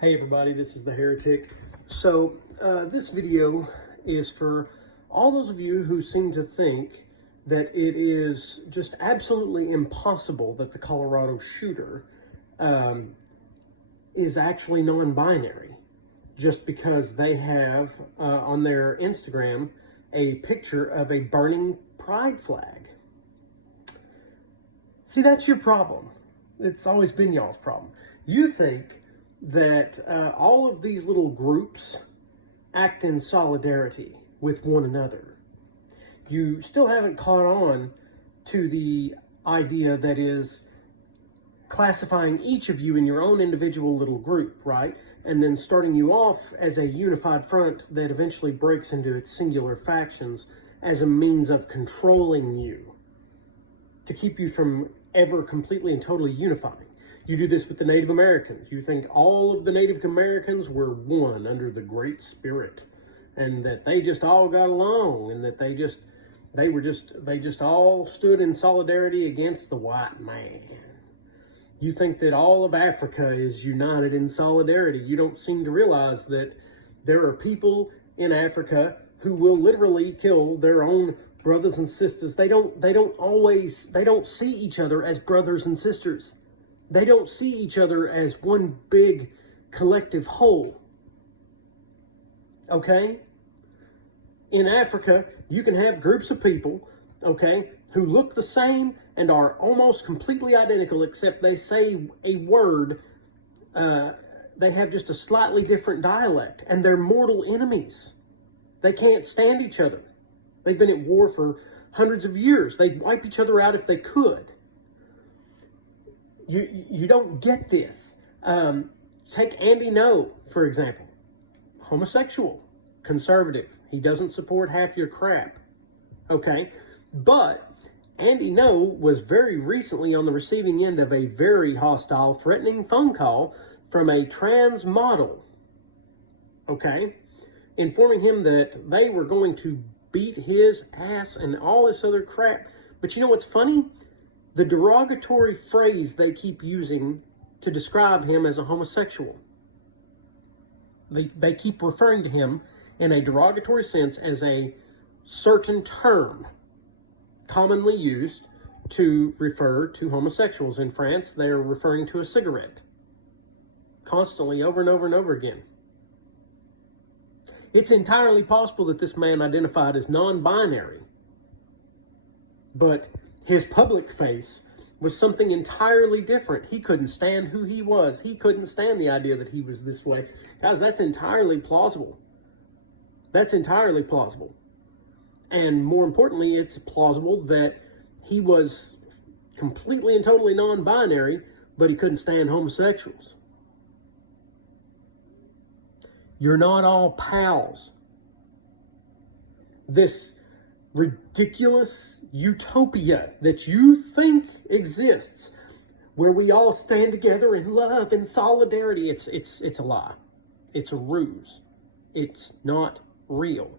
Hey everybody, this is The Heretic. So this video is for all those of you who seem to think that it is just absolutely impossible that the Colorado shooter is actually non-binary, just because they have on their Instagram a picture of a burning pride flag. See, that's your problem. It's always been y'all's problem. You think that all of these little groups act in solidarity with one another. You still haven't caught on to the idea that is classifying each of you in your own individual little group, right? And then starting you off as a unified front that eventually breaks into its singular factions as a means of controlling you, to keep you from ever completely and totally unifying. You do this with the Native Americans. You think all of the Native Americans were one under the Great Spirit, and that they just all got along, and that they just all stood in solidarity against the white man. You think that all of Africa is united in solidarity. You don't seem to realize that there are people in Africa who will literally kill their own brothers and sisters. They don't see each other as brothers and sisters. They don't see each other as one big collective whole. Okay? In Africa, you can have groups of people, okay, who look the same and are almost completely identical, except they say a word, they have just a slightly different dialect, and they're mortal enemies. They can't stand each other. They've been at war for hundreds of years. They'd wipe each other out if they could. You don't get this. Take Andy Ngo, for example. Homosexual, conservative. He doesn't support half your crap. Okay? But Andy Ngo was very recently on the receiving end of a very hostile, threatening phone call from a trans model. Okay? Informing him that they were going to beat his ass and all this other crap. But you know what's funny? The derogatory phrase they keep using to describe him as a homosexual. They keep referring to him in a derogatory sense as a certain term commonly used to refer to homosexuals. In France, they are referring to a cigarette. Constantly, over and over and over again. It's entirely possible that this man identified as non-binary, but his public face was something entirely different. He couldn't stand who he was. He couldn't stand the idea that he was this way. Guys, that's entirely plausible. That's entirely plausible. And more importantly, it's plausible that he was completely and totally non-binary, but he couldn't stand homosexuals. You're not all pals. This ridiculous utopia that you think exists, where we all stand together in love and solidarity, it's a lie. It's a ruse. It's not real.